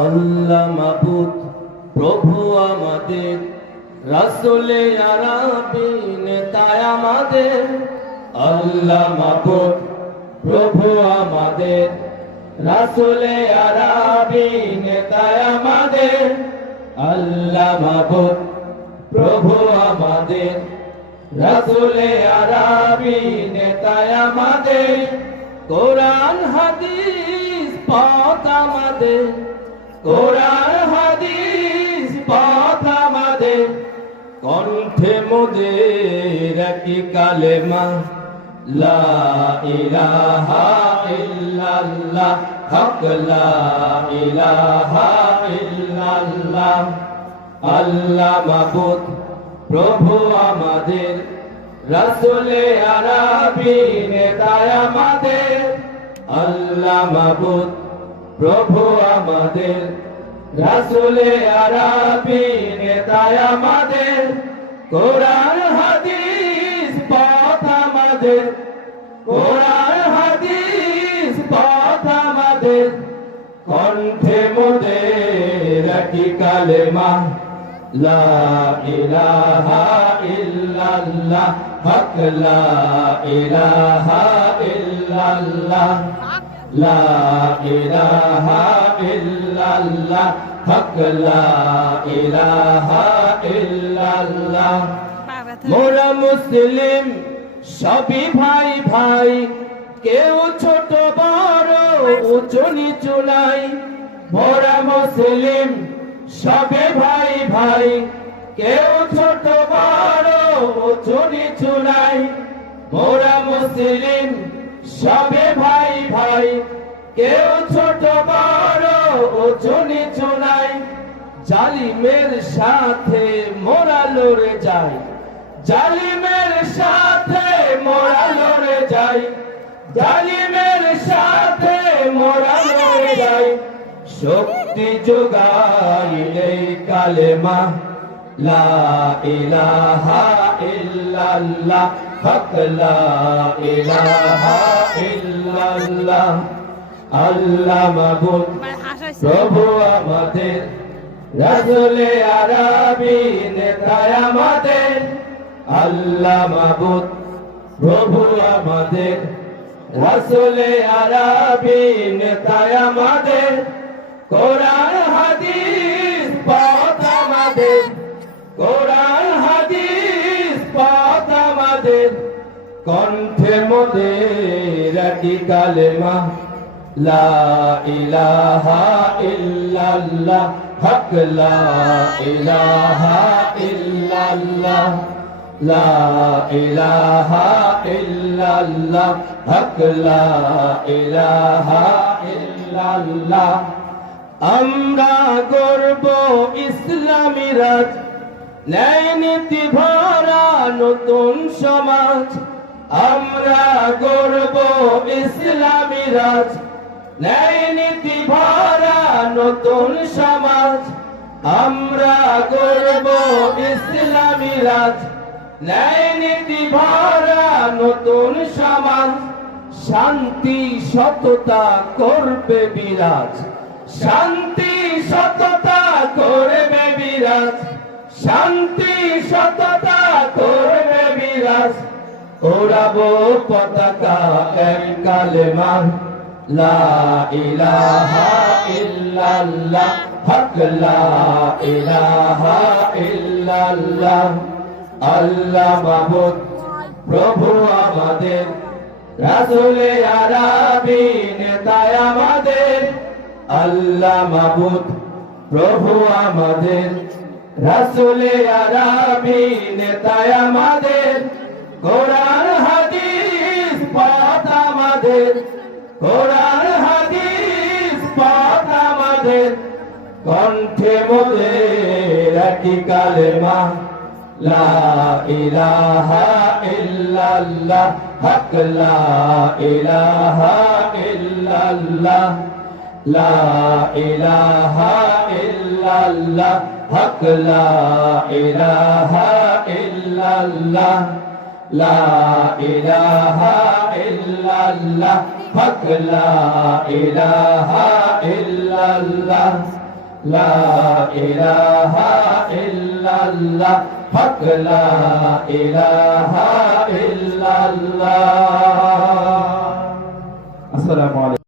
আল্লাহ মাবুদ প্রভু আমাদের, রাসুলে আরবি নেতায় আমাদের। আল্লাহ মাবুদ প্রভু আমাদের, রাসুলে আরবি নেতায় আমাদের। আল্লাহ মাবুদ প্রভু আমাদের, রাসুলে আরবি নেতায় আমাদের। কোরআন, হাদিস পথ আমাদের। কোরআন, হাদিস, পথ আমাদের। কণ্ঠে মোদের কি কালেমা, লা ইলাহা ইল্লাল্লাহ, হক লা ইলাহা ইল্লাল্লাহ। আল্লাহ মাবুদ প্রভু আমাদের, রসুলে আরবি নেতায় আমাদের। আল্লাহ মাবুদ প্রভু আমাদের, রসুলে আরবি নেতায় আমাদের, কোরআন, হাদিস, পথ আমাদের, কোরআন, হাদিস, পথ আমাদের। কণ্ঠে মোদের কি কালেমা, লা ইলাহা ইল্লাল্লাহ, হক লা ইলাহা ইল্লাল্লাহ। মোরা মুসলিম সবই ভাই ভাই কেউ ছোট বড় উঁচু নিচু নাই। মোরা মুসলিম সবে ভাই ভাই কেউ ছোট বড় উঁচু নিচু নাই। মোরা মুসলিম সবে ভাই ভাই, কেউ ছোট বড় উঁচু নিচু জালিমের সাথে মোরা লড়ে যায় জালিমের সাথে মোরা লড়ে যাই। জালিমের সাথে মোরা লড়ে যাই। শক্তি যোগাইলে কালেমা, লা ইলাহা ইল্লাল্লাহ। হক লা ইলাহা ইল্লাল্লাহ। আল্লাহ মাবুদ প্রভু আমাদের। রাসুলে আরবি নেতায় আমাদের। আল্লাহ মাবুদ প্রভু আমাদের। রাসুলে আরবি নেতায় আমাদের। কোরআন হাদিস মোদের কি কালেমা, লা ইলাহা ইল্লাল্লাহ, হক লা ইলাহা ইল্লাল্লাহ, লা ইলাহা ইল্লাল্লাহ, হক লা ইলাহা ইল্লাল্লাহ। আমরা গর্ব ইসলামী রাজ, ন্যায় নীতি ভরা নতুন সমাজ আমরা গর্ব ইসলামী রাজ, ন্যায় নীতি ভরা নতুন সমাজ। আমরা গর্ব ইসলামী রাজ, ন্যায় নীতি ভরা নতুন সমাজ। শান্তি, সততা করবে বিরাজ। শান্তি, সততা করবে বিরাজ। শান্তি, সততা ওড়াবো পতাকা এক কালেমা, লা ইলাহা আল্লাহ প্রভু আমাদের, রাসুলে আরবি নেতায় আমাদের। আল্লাহ মাবুদ প্রভু আমাদের, রাসুলে আরবি নেতায় আমাদের। কোরআন, হাদিস পথ আমাদের। কোরআন, হাদিস পথ আমাদের। কণ্ঠে মোদের কি কালেমা, লা ইলাহা ইল্লাল্লাহ, হক লা ইলাহা ইল্লাল্লাহ, লা ইলাহা ইল্লাল্লাহ, হক লা ইলাহা ইল্লাল্লাহ। লা ইলাহা ইল্লাল্লাহ, হক লা ইলাহা ইল্লাল্লাহ, লা ইলাহা ইল্লাল্লাহ, হক লা ইলাহা ইল্লাল্লাহ। আসসালামু আলাইকুম।